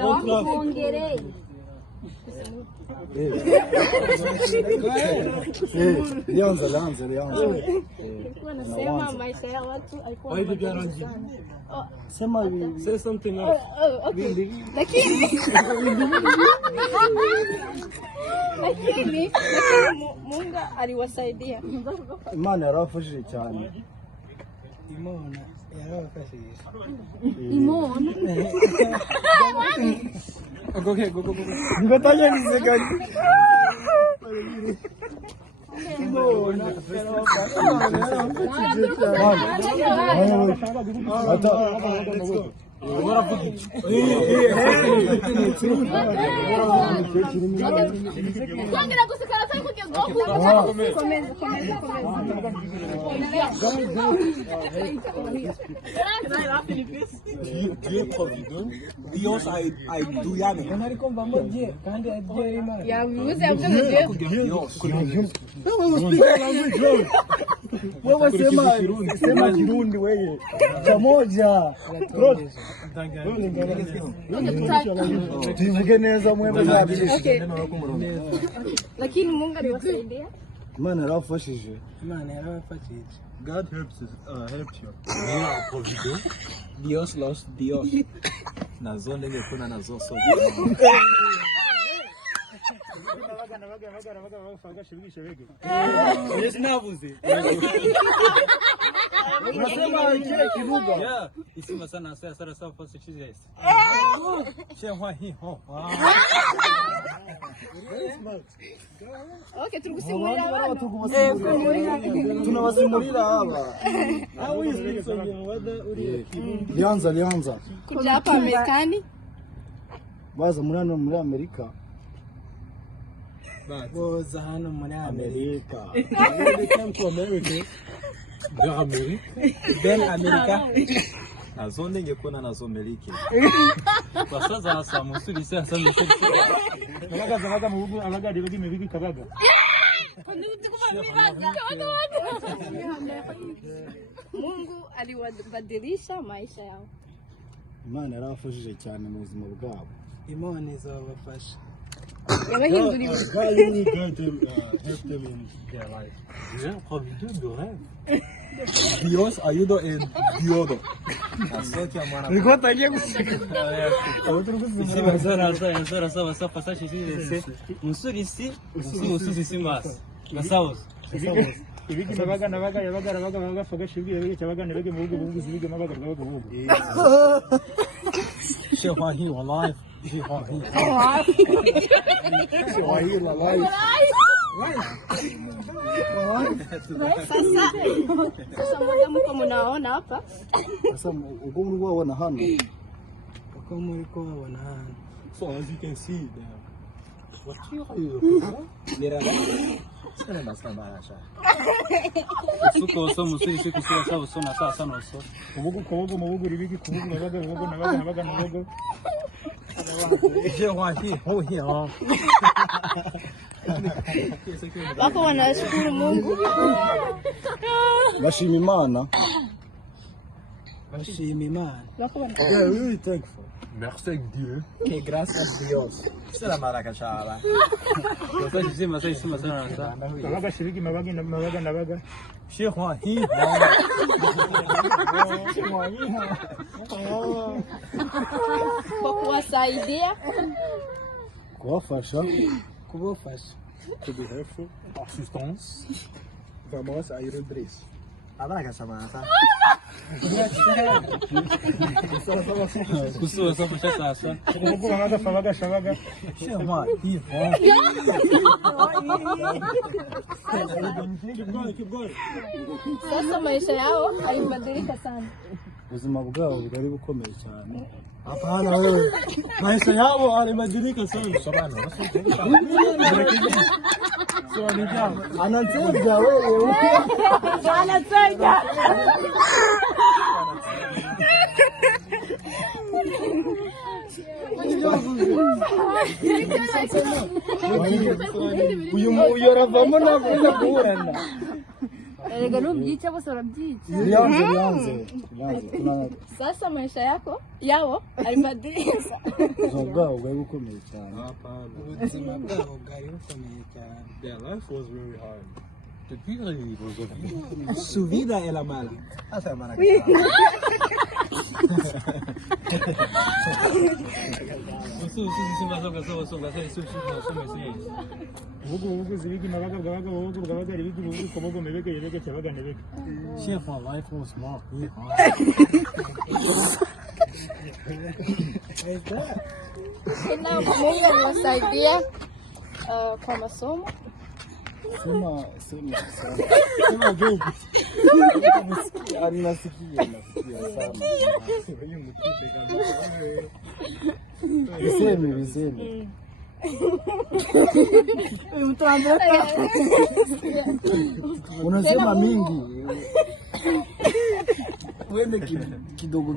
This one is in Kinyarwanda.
Nawakuongelea. Lianza. Nasema maisha ya watu haikuwa sana. Sema hivi. Say something else. Okay. Lakini Mungu aliwasaidia. Imana yarafashije cyane. Imana yarafashije. Imana. Okay. Ngotaje nizekani. Dieu providence. Dios ay duyane. Wewe sema Kirundi wewe. Pamoja. Tuvuge neza mwembe zabi. Okay. Lakini Mungu aliwasaidia. Imana yarafashije. God helps you. Yeah, providence. Dios los Dios. Nazo ndenge kuna nazo so. Yes, navuze. Unasema kile kibuga. Yeah, isema sana sasa fast cheese. Shenhua hi ho. Okay, tukusimulira abantu. Tunawasimulira hapa. Lianza. Kuja hapa Marekani. Baza muri Amerika. Boza hano muri Amerika. They came to America. Then America. Nazo ndenge kuna nazo Amerika. Basaza hasa musuri sasa musuri. Nabaga mu bugu abaga dibagi mibigi kabaga. Mungu aliwabadilisha maisha yao. Imana yarafashije cyane mu buzima bwabo. Imana izabafasha. Yabahinduriwe. God really going to help them in their life. Yeah, providence de rêve. Dios ayudo en diodo. Nazo kya mwana. Niko tagiye guseka. Isima sana sasa fasa cheese. Musuri si mas. Nasawos. Ibigi nabaga yabaga faga shibwi yabaga cyabaga nabage mu bugu zibige mabaga bwabaga bugu. Shenhua hi wallahi. Sasa moja mko mnaona hapa. Sasa uko mnaona hano. So as you can see there. What you Sana basamba asha. Suko so musuri siku sasa sona sasa no so. Kubugu mu bugu ibigi kubugu nabaga nabaga. Shenhua hi ho hi ho. Wako wanashukuru Mungu. Bashima Imana. Wako wana. Yeah, really thankful. Merci Dieu. Que gracias Dios. C'est la maracachara. Sasa isima sana sasa. Abaga shibigi mabaga nabaga. Shenhua hi. Kwa kuwasaidia. Kuwafasha. To be helpful. Assistance. Vamos a ir en tres. Abra samasa. Kusuwa sasa sasa. Kubugu nabaga faga shabaga. Shenhua hi. Keep going. Sasa maisha yao haibadilika sana. Ubuzima bwabo bwari bukomeye cyane. Hapana wewe. Maisha yao alibadilika sana. Sabana. Anacheza wewe. Anacheza. Uyu aravamo navuga kuburana. Erega numjicha hapo sura mjicha. Lianze. Kuna Sasa maisha yao alibadilika. zoga ugaye gukomeye cyane. ubuzima bwabo bwari bukomeye cyane. Their life was very hard. The people was Su vida era mala. Hata mara Bugu zibigi mabaga gabaga bugu gabaga ribigi bugu kobogo mebeke yebeke chabaga nebeke. Chef, my life was small. Na Mungu aliwasaidia kwa masomo. Sema nasikia sana. Viseme. Unasema mingi. Wewe kidogo.